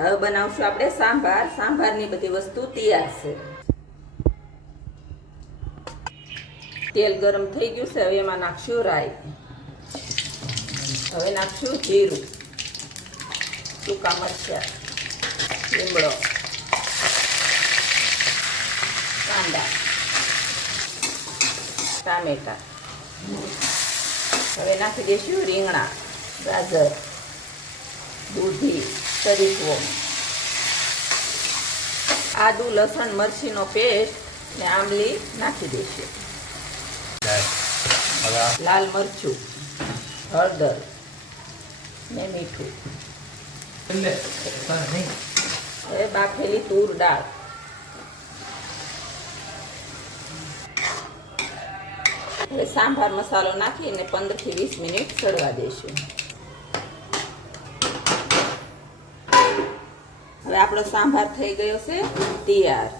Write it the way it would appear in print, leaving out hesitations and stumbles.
હવે બનાવશું આપણે સાંભાર. સાંભારની બધી વસ્તુ તૈયાર છે. તેલ ગરમ થઈ ગયું છે. હવે એમાં નાખશું રાઈ. હવે નાખશું જીરું, સૂકા મરચાં, લીમડો, કાંદા, ટામેટા. હવે નાખી દઈશું રીંગણા, ગાજર, દૂધી, તરીકો, આદુ, લસણ, મરચીનો પેસ્ટ ને આંબલી નાખી દઈશું. લાલ મરચું, હળદર ને મીઠું. હવે બાફેલી તુર દાળ. હવે સાંભાર મસાલો નાખીને 15 થી 20 મિનિટ ચડવા દઈશું. હવે આપણો સાંભાર થઈ ગયો છે તૈયાર.